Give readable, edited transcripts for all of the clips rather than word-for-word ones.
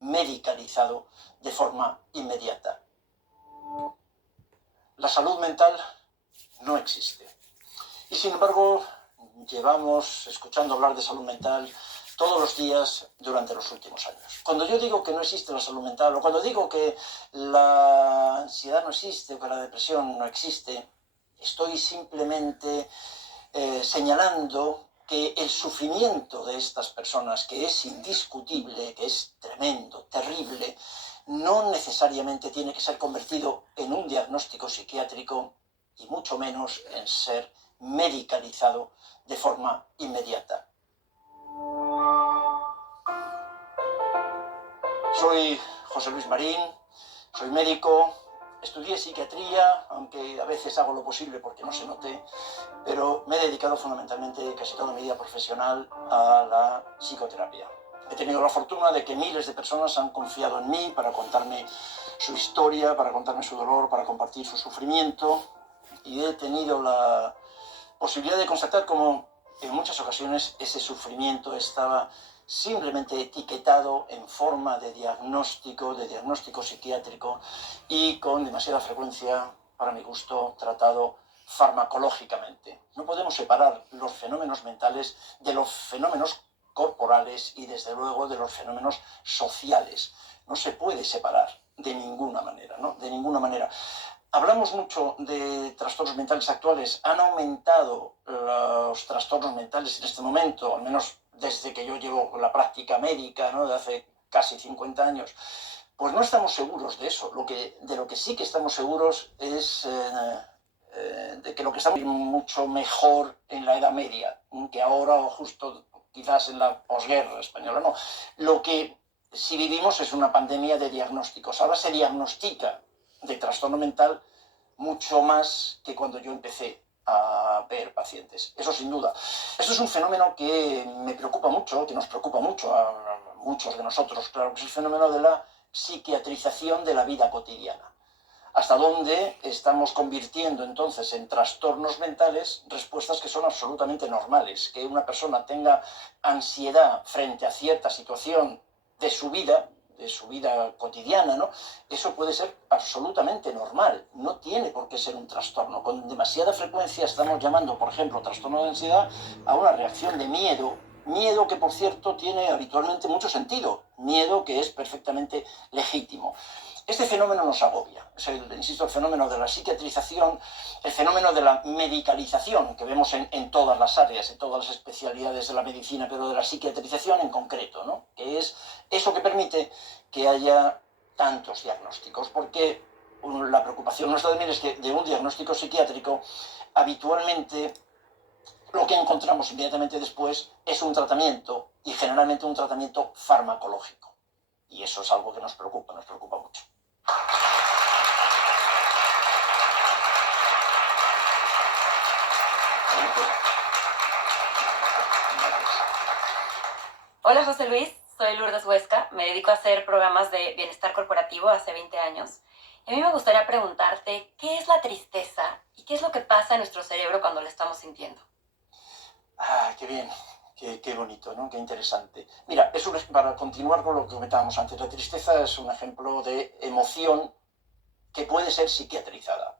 medicalizado de forma inmediata. La salud mental no existe. Y sin embargo, llevamos escuchando hablar de salud mental todos los días durante los últimos años. Cuando yo digo que no existe la salud mental, o cuando digo que la ansiedad no existe, o que la depresión no existe, estoy simplemente señalando que el sufrimiento de estas personas, que es indiscutible, que es tremendo, terrible, no necesariamente tiene que ser convertido en un diagnóstico psiquiátrico y mucho menos en ser medicalizado de forma inmediata. Soy José Luis Marín, soy médico, estudié psiquiatría, aunque a veces hago lo posible porque no se note, pero me he dedicado fundamentalmente casi toda mi vida profesional a la psicoterapia. He tenido la fortuna de que miles de personas han confiado en mí para contarme su historia, para contarme su dolor, para compartir su sufrimiento, y he tenido la posibilidad de constatar cómo en muchas ocasiones ese sufrimiento estaba simplemente etiquetado en forma de diagnóstico psiquiátrico y con demasiada frecuencia, para mi gusto, tratado farmacológicamente. No podemos separar los fenómenos mentales de los fenómenos corporales y desde luego de los fenómenos sociales. No se puede separar de ninguna manera, ¿no? De ninguna manera. Hablamos mucho de trastornos mentales actuales. Han aumentado los trastornos mentales en este momento, al menos desde que yo llevo la práctica médica, ¿no? De hace casi 50 años. Pues no estamos seguros de eso. De lo que sí que estamos seguros es de que lo que estamos mucho mejor en la Edad Media que ahora, o justo quizás en la posguerra española. No. Lo que sí vivimos es una pandemia de diagnósticos. Ahora se diagnostica de trastorno mental mucho más que cuando yo empecé a ver pacientes. Eso sin duda. Esto es un fenómeno que me preocupa mucho, que nos preocupa mucho a muchos de nosotros, claro, que es el fenómeno de la psiquiatrización de la vida cotidiana. Hasta dónde estamos convirtiendo entonces en trastornos mentales respuestas que son absolutamente normales. Que una persona tenga ansiedad frente a cierta situación de su vida cotidiana, ¿no? Eso puede ser absolutamente normal, no tiene por qué ser un trastorno. Con demasiada frecuencia estamos llamando, por ejemplo, trastorno de ansiedad a una reacción de miedo que, por cierto, tiene habitualmente mucho sentido, miedo que es perfectamente legítimo. Este fenómeno nos agobia, es insisto, el fenómeno de la psiquiatrización, el fenómeno de la medicalización que vemos en todas las áreas, en todas las especialidades de la medicina, pero de la psiquiatrización en concreto, ¿no? Que es eso que permite que haya tantos diagnósticos, porque la preocupación nuestra también es que de un diagnóstico psiquiátrico habitualmente lo que encontramos inmediatamente después es un tratamiento, y generalmente un tratamiento farmacológico. Y eso es algo que nos preocupa mucho. Hola José Luis, soy Lourdes Huesca, me dedico a hacer programas de bienestar corporativo hace 20 años. Y a mí me gustaría preguntarte, ¿qué es la tristeza y qué es lo que pasa en nuestro cerebro cuando la estamos sintiendo? Ah, qué bien, qué bonito, ¿no? Qué interesante. Mira, para continuar con lo que comentábamos antes, la tristeza es un ejemplo de emoción que puede ser psiquiatrizada.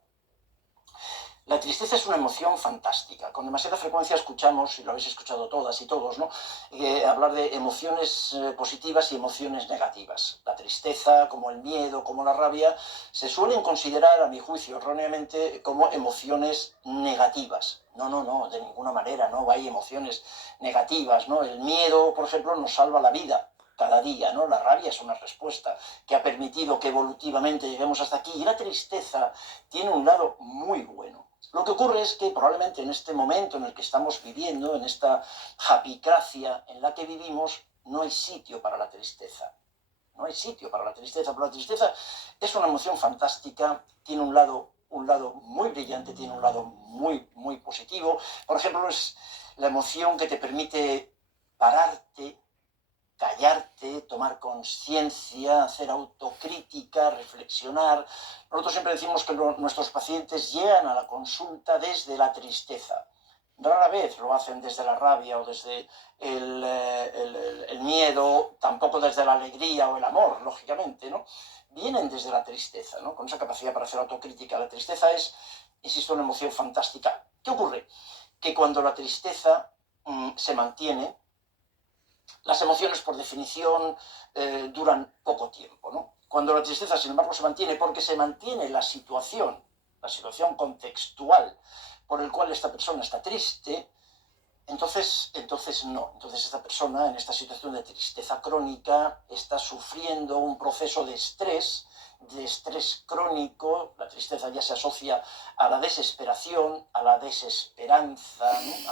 La tristeza es una emoción fantástica. Con demasiada frecuencia escuchamos, y lo habéis escuchado todas y todos, ¿no? Hablar de emociones positivas y emociones negativas. La tristeza, como el miedo, como la rabia, se suelen considerar, a mi juicio, erróneamente, como emociones negativas. No, de ninguna manera, no hay emociones negativas, ¿no? El miedo, por ejemplo, nos salva la vida cada día, ¿no? La rabia es una respuesta que ha permitido que evolutivamente lleguemos hasta aquí. Y la tristeza tiene un lado muy bueno. Lo que ocurre es que probablemente en este momento en el que estamos viviendo, en esta japicracia en la que vivimos, no hay sitio para la tristeza. No hay sitio para la tristeza, pero la tristeza es una emoción fantástica, tiene un lado muy brillante, tiene un lado muy positivo. Por ejemplo, es la emoción que te permite pararte, callarte, tomar conciencia, hacer autocrítica, reflexionar. Nosotros siempre decimos que nuestros pacientes llegan a la consulta desde la tristeza. Rara vez lo hacen desde la rabia o desde el miedo, tampoco desde la alegría o el amor, lógicamente, ¿no? Vienen desde la tristeza, ¿no? Con esa capacidad para hacer autocrítica. La tristeza es, insisto, una emoción fantástica. ¿Qué ocurre? Que cuando la tristeza se mantiene, las emociones, por definición, duran poco tiempo, ¿no? Cuando la tristeza, sin embargo, se mantiene porque se mantiene la situación contextual por el cual esta persona está triste, entonces no. Entonces esta persona, en esta situación de tristeza crónica, está sufriendo un proceso de estrés crónico. La tristeza ya se asocia a la desesperación, a la desesperanza, ¿no?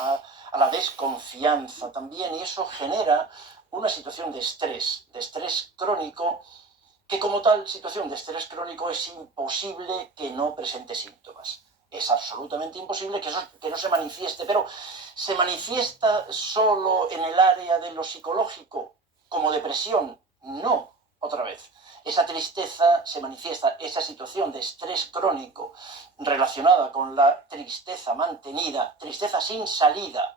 a la desconfianza también, y eso genera una situación de estrés crónico, que como tal situación de estrés crónico es imposible que no presente síntomas. Es absolutamente imposible que no se manifieste, pero se manifiesta solo en el área de lo psicológico, como depresión. No, otra vez. Esa tristeza se manifiesta, esa situación de estrés crónico relacionada con la tristeza mantenida, tristeza sin salida,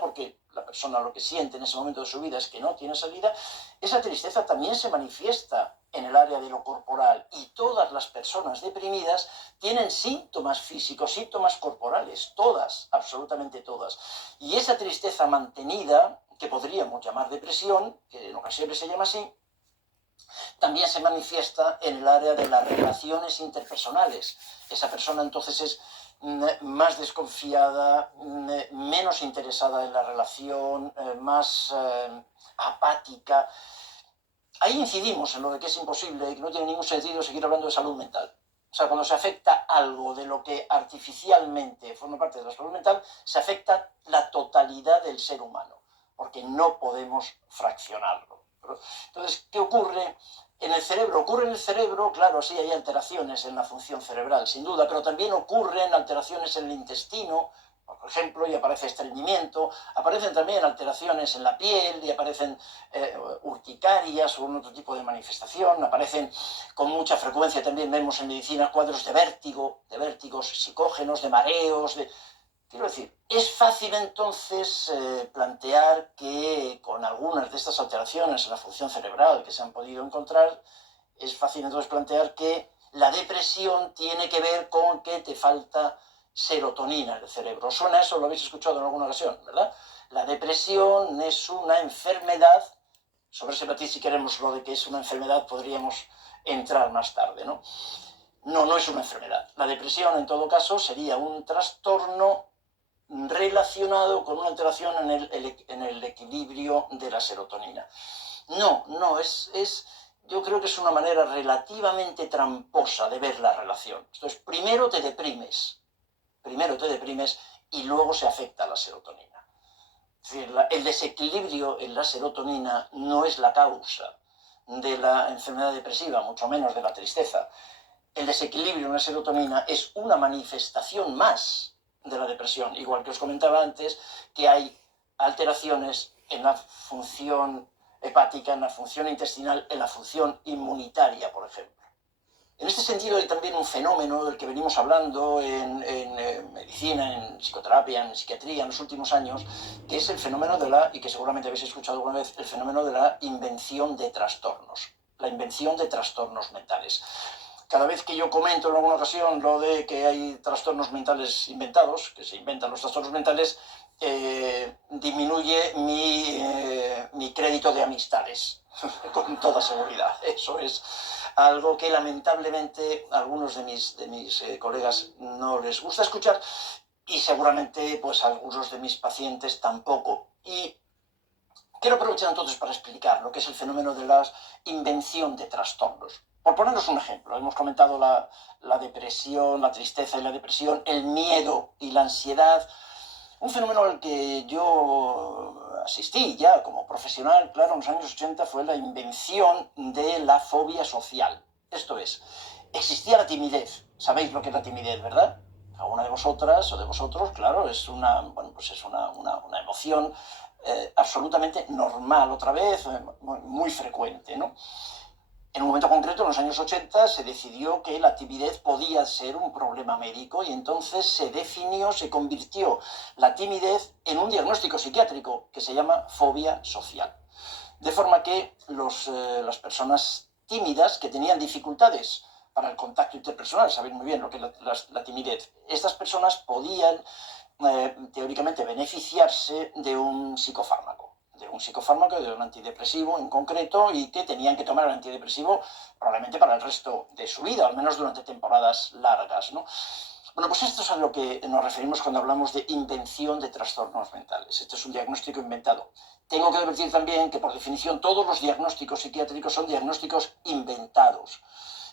porque la persona lo que siente en ese momento de su vida es que no tiene salida. Esa tristeza también se manifiesta en el área de lo corporal, y todas las personas deprimidas tienen síntomas físicos, síntomas corporales, todas, absolutamente todas. Y esa tristeza mantenida, que podríamos llamar depresión, que en ocasiones se llama así, también se manifiesta en el área de las relaciones interpersonales. Esa persona entonces es más desconfiada, menos interesada en la relación, más apática. Ahí incidimos en lo de que es imposible y que no tiene ningún sentido seguir hablando de salud mental. O sea, cuando se afecta algo de lo que artificialmente forma parte de la salud mental, se afecta la totalidad del ser humano, porque no podemos fraccionarlo. Entonces, ¿qué ocurre en el cerebro? Ocurre en el cerebro, claro, sí hay alteraciones en la función cerebral, sin duda, pero también ocurren alteraciones en el intestino, por ejemplo, y aparece estreñimiento, aparecen también alteraciones en la piel, y aparecen urticarias o otro tipo de manifestación, aparecen con mucha frecuencia, también vemos en medicina cuadros de vértigo, de vértigos psicógenos, de mareos, Quiero decir, es fácil entonces plantear que con algunas de estas alteraciones en la función cerebral que se han podido encontrar, es fácil entonces plantear que la depresión tiene que ver con que te falta serotonina en el cerebro. ¿Suena eso? Lo habéis escuchado en alguna ocasión, ¿verdad? La depresión es una enfermedad. Sobre ese matiz, si queremos lo de que es una enfermedad, podríamos entrar más tarde, ¿no? No es una enfermedad. La depresión, en todo caso, sería un trastorno relacionado con una alteración en el equilibrio de la serotonina. Yo creo que es una manera relativamente tramposa de ver la relación. Entonces, primero te deprimes y luego se afecta a la serotonina. Es decir, el desequilibrio en la serotonina no es la causa de la enfermedad depresiva, mucho menos de la tristeza. El desequilibrio en la serotonina es una manifestación más de la depresión, igual que os comentaba antes, que hay alteraciones en la función hepática, en la función intestinal, en la función inmunitaria, por ejemplo. En este sentido hay también un fenómeno del que venimos hablando en medicina, en psicoterapia, en psiquiatría en los últimos años, que es el fenómeno y que seguramente habéis escuchado alguna vez, el fenómeno de la invención de trastornos, la invención de trastornos mentales. Cada vez que yo comento en alguna ocasión lo de que hay trastornos mentales inventados, que se inventan los trastornos mentales, disminuye mi crédito de amistades, con toda seguridad. Eso es algo que lamentablemente a algunos de mis colegas no les gusta escuchar, y seguramente pues a algunos de mis pacientes tampoco. Y quiero aprovechar entonces para explicar lo que es el fenómeno de la invención de trastornos. Por poneros un ejemplo, hemos comentado la depresión, la tristeza y la depresión, el miedo y la ansiedad. Un fenómeno al que yo asistí ya como profesional, claro, en los años 80, fue la invención de la fobia social. Esto es, existía la timidez. Sabéis lo que es la timidez, ¿verdad? Alguna de vosotras o de vosotros, claro, es una emoción absolutamente normal, otra vez, muy frecuente, ¿no? En un momento concreto, en los años 80, se decidió que la timidez podía ser un problema médico y entonces se definió, se convirtió la timidez en un diagnóstico psiquiátrico que se llama fobia social. De forma que las personas tímidas que tenían dificultades para el contacto interpersonal, saben muy bien lo que es la timidez, estas personas podían teóricamente beneficiarse de un psicofármaco, de un antidepresivo en concreto, y que tenían que tomar el antidepresivo probablemente para el resto de su vida, al menos durante temporadas largas, ¿no? Bueno, pues esto es a lo que nos referimos cuando hablamos de invención de trastornos mentales. Este es un diagnóstico inventado. Tengo que advertir también que, por definición, todos los diagnósticos psiquiátricos son diagnósticos inventados.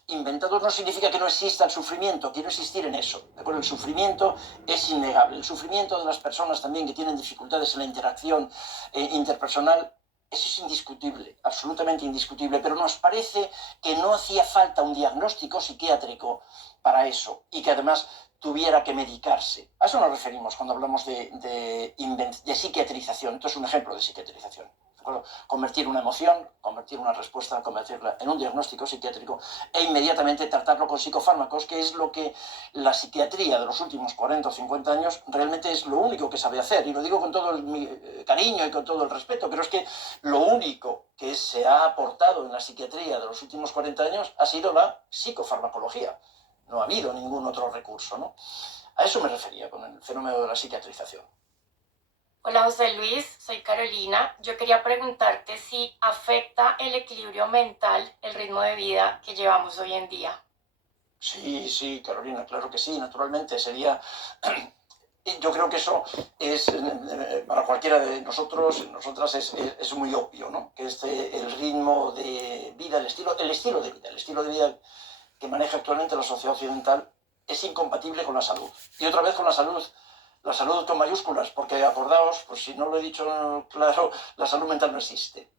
Inventados no significa que no exista el sufrimiento, quiero insistir en eso. ¿De acuerdo? El sufrimiento es innegable. El sufrimiento de las personas también que tienen dificultades en la interacción interpersonal, eso es indiscutible, absolutamente indiscutible, pero nos parece que no hacía falta un diagnóstico psiquiátrico para eso y que además tuviera que medicarse. A eso nos referimos cuando hablamos de psiquiatrización. Esto es un ejemplo de psiquiatrización. Convertir una emoción, convertir una respuesta, convertirla en un diagnóstico psiquiátrico e inmediatamente tratarlo con psicofármacos, que es lo que la psiquiatría de los últimos 40 o 50 años realmente es lo único que sabe hacer. Y lo digo con todo el cariño y con todo el respeto, pero es que lo único que se ha aportado en la psiquiatría de los últimos 40 años ha sido la psicofarmacología. No ha habido ningún otro recurso, ¿no? A eso me refería con el fenómeno de la psiquiatrización. Hola José Luis, soy Carolina. Yo quería preguntarte si afecta el equilibrio mental el ritmo de vida que llevamos hoy en día. Sí, Carolina, claro que sí, naturalmente sería... Yo creo que eso es, para cualquiera de nosotros, nosotras, es muy obvio, ¿no? Que el ritmo de vida, el estilo de vida que maneja actualmente la sociedad occidental es incompatible con la salud. Y otra vez con la salud con mayúsculas, porque acordaos, pues si no lo he dicho claro, la salud mental no existe.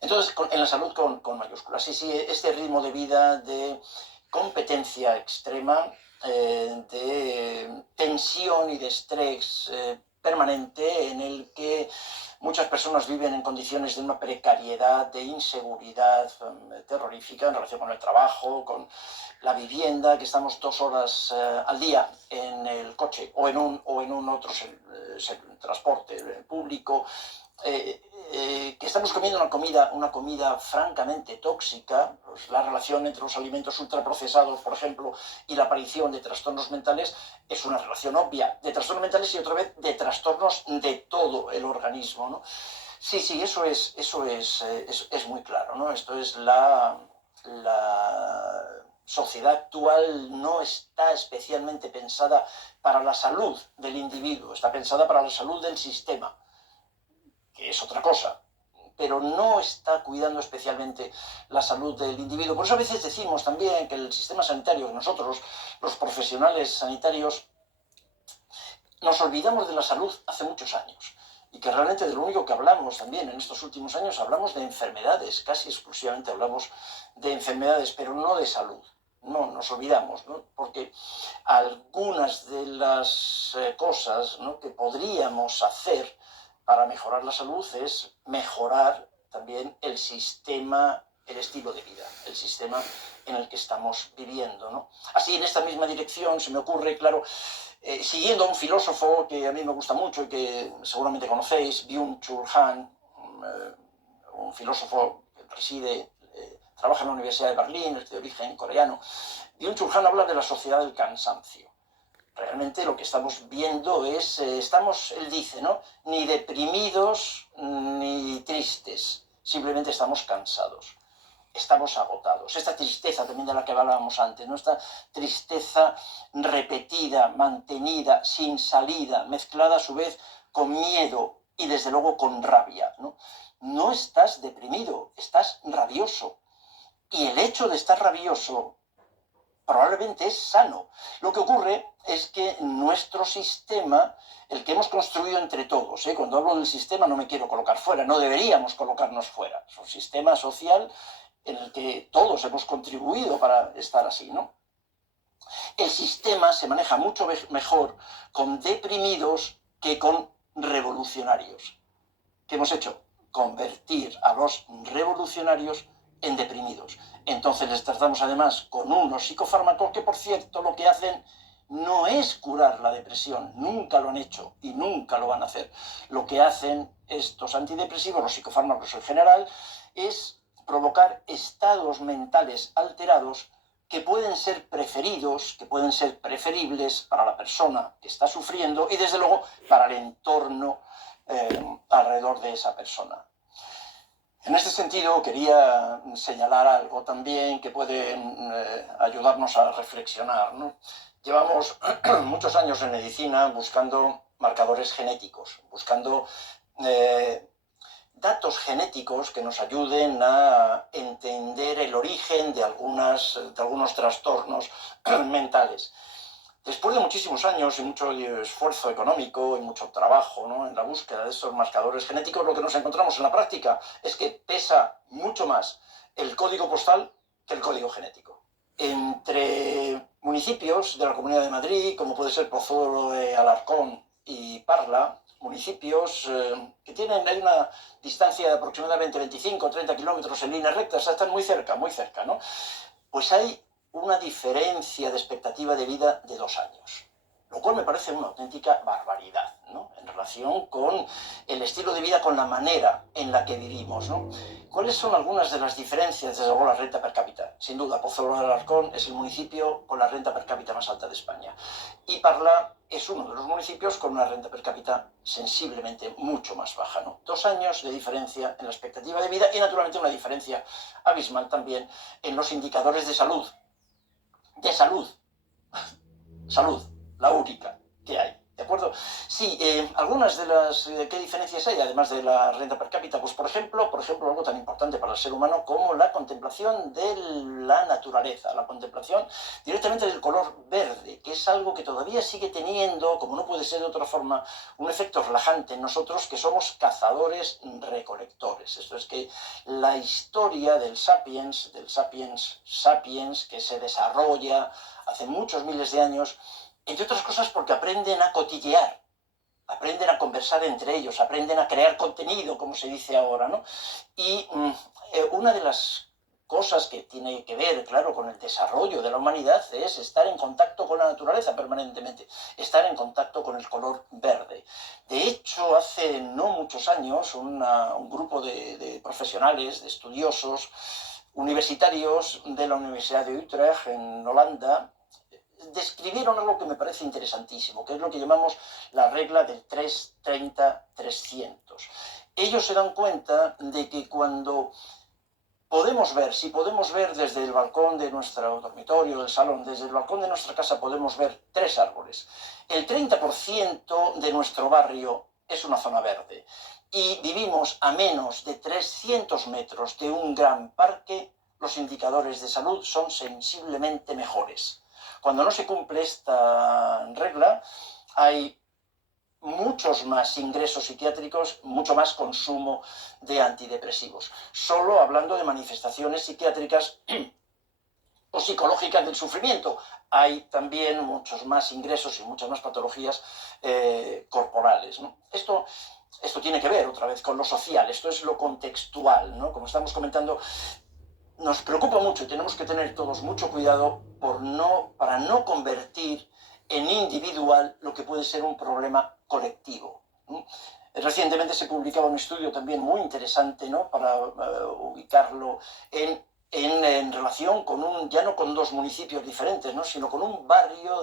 Entonces, en la salud con mayúsculas. Sí, este ritmo de vida de competencia extrema, de tensión y de estrés permanente, en el que muchas personas viven en condiciones de una precariedad, de inseguridad terrorífica en relación con el trabajo, con la vivienda, que estamos 2 horas al día en el coche o en un otro transporte público, que estamos comiendo una comida francamente tóxica. Pues la relación entre los alimentos ultraprocesados, por ejemplo, y la aparición de trastornos mentales es una relación obvia de trastornos mentales y otra vez de trastornos de todo el organismo, ¿no? Sí, eso es muy claro, ¿no? Esto es la sociedad actual no está especialmente pensada para la salud del individuo, está pensada para la salud del sistema, que es otra cosa, pero no está cuidando especialmente la salud del individuo. Por eso a veces decimos también que el sistema sanitario, que nosotros, los profesionales sanitarios, nos olvidamos de la salud hace muchos años. Y que realmente de lo único que hablamos también en estos últimos años, hablamos de enfermedades, casi exclusivamente hablamos de enfermedades, pero no de salud. No, nos olvidamos, ¿no? Porque algunas de las cosas, ¿no?, que podríamos hacer para mejorar la salud es mejorar también el sistema, el estilo de vida, el sistema en el que estamos viviendo, ¿no? Así, en esta misma dirección se me ocurre, claro, siguiendo a un filósofo que a mí me gusta mucho y que seguramente conocéis, Byung-Chul Han, un filósofo que trabaja en la Universidad de Berlín, es de origen coreano. Byung-Chul Han habla de la sociedad del cansancio. Realmente lo que estamos viendo es, él dice, ¿no?, ni deprimidos ni tristes, simplemente estamos cansados. Estamos agotados. Esta tristeza también de la que hablábamos antes, ¿no?, esta tristeza repetida, mantenida, sin salida, mezclada a su vez con miedo y desde luego con rabia, ¿no? No estás deprimido, estás rabioso. Y el hecho de estar rabioso probablemente es sano. Lo que ocurre es que nuestro sistema, el que hemos construido entre todos, cuando hablo del sistema no me quiero colocar fuera, no deberíamos colocarnos fuera. Es un sistema social en el que todos hemos contribuido para estar así, ¿no? El sistema se maneja mucho mejor con deprimidos que con revolucionarios. ¿Qué hemos hecho? Convertir a los revolucionarios en deprimidos. Entonces les tratamos además con unos psicofármacos que, por cierto, lo que hacen no es curar la depresión, nunca lo han hecho y nunca lo van a hacer. Lo que hacen estos antidepresivos, los psicofármacos en general, es provocar estados mentales alterados que pueden ser preferidos, que pueden ser preferibles para la persona que está sufriendo y, desde luego, para el entorno alrededor de esa persona. En este sentido, quería señalar algo también que puede ayudarnos a reflexionar, ¿no? Llevamos muchos años en medicina buscando marcadores genéticos, buscando datos genéticos que nos ayuden a entender el origen de algunos trastornos mentales. Después de muchísimos años y mucho esfuerzo económico y mucho trabajo, ¿no?, en la búsqueda de estos marcadores genéticos, lo que nos encontramos en la práctica es que pesa mucho más el código postal que el código genético. Entre municipios de la Comunidad de Madrid, como puede ser Pozuelo de Alarcón y Parla, municipios que hay una distancia de aproximadamente 25 o 30 kilómetros en línea recta, o sea, están muy cerca, ¿no? Pues hay una diferencia de expectativa de vida de 2 años, lo cual me parece una auténtica barbaridad, ¿no?, en relación con el estilo de vida, con la manera en la que vivimos, ¿no? ¿Cuáles son algunas de las diferencias? Desde luego, la renta per cápita. Sin duda, Pozuelo de Alarcón es el municipio con la renta per cápita más alta de España. Y Parla es uno de los municipios con una renta per cápita sensiblemente mucho más baja, ¿no? 2 años de diferencia en la expectativa de vida y, naturalmente, una diferencia abismal también en los indicadores de salud. Salud, la única que hay, ¿de acuerdo? Sí, algunas de las... ¿qué diferencias hay, además de la renta per cápita? Pues, por ejemplo, algo tan importante para el ser humano como la contemplación de la naturaleza, la contemplación directamente del color verde, que es algo que todavía sigue teniendo, como no puede ser de otra forma, un efecto relajante en nosotros, que somos cazadores-recolectores. Esto es que la historia del sapiens sapiens, que se desarrolla hace muchos miles de años, entre otras cosas porque aprenden a cotillear, aprenden a conversar entre ellos, aprenden a crear contenido, como se dice ahora, ¿no? Y una de las cosas que tiene que ver, claro, con el desarrollo de la humanidad es estar en contacto con la naturaleza permanentemente, estar en contacto con el color verde. De hecho, hace no muchos años, un grupo de profesionales, de estudiosos, universitarios de la Universidad de Utrecht, en Holanda, describieron algo que me parece interesantísimo, que es lo que llamamos la regla del 3-30-300. Ellos se dan cuenta de que cuando si podemos ver desde el balcón de nuestro dormitorio, del salón, desde el balcón de nuestra casa podemos ver 3 árboles, el 30% de nuestro barrio es una zona verde y vivimos a menos de 300 metros de un gran parque, los indicadores de salud son sensiblemente mejores. Cuando no se cumple esta regla, hay muchos más ingresos psiquiátricos, mucho más consumo de antidepresivos. Solo hablando de manifestaciones psiquiátricas o psicológicas del sufrimiento, hay también muchos más ingresos y muchas más patologías corporales, ¿no? Esto tiene que ver otra vez con lo social, esto es lo contextual, ¿no? Como estamos comentando, nos preocupa mucho y tenemos que tener todos mucho cuidado para no convertir en individual lo que puede ser un problema colectivo. Recientemente se publicaba un estudio también muy interesante, ¿no?, para ubicarlo en relación con ya no con 2 municipios diferentes, ¿no?, sino con un barrio